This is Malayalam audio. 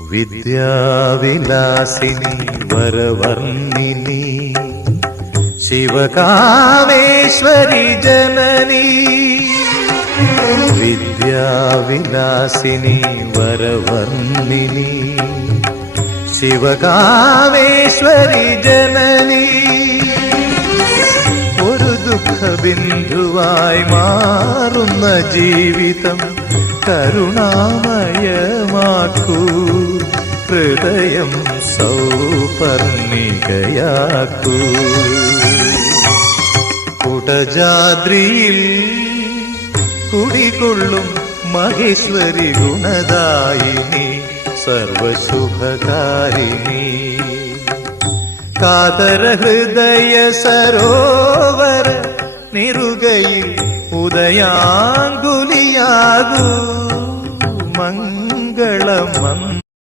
വിദ്യാവിലാസിനി വരവർണ്ണിനി ശിവകാമേശ്വരി ജനനി. വിദ്യാവിലാസിനി വരവർണ്ണിനി ശിവകാമേശ്വരി ജനനി. ഒരു ദുഃഖബിന്ദുവായി മാറുന്ന ജീവിതം കരുണാമയമാക്കൂ, ഹൃദയം സൗപർണികയാക്കൂ. കുടജാദ്രിയിൽ കുടികൊള്ളും മഹേശ്വരി ഗുണദായിനി സർവശുഭകാരിണി. കാതര ഹൃദയ സരോവര നിറുകയിൽ ഉദയാങ്കുലിയാകൂ മംഗളമം.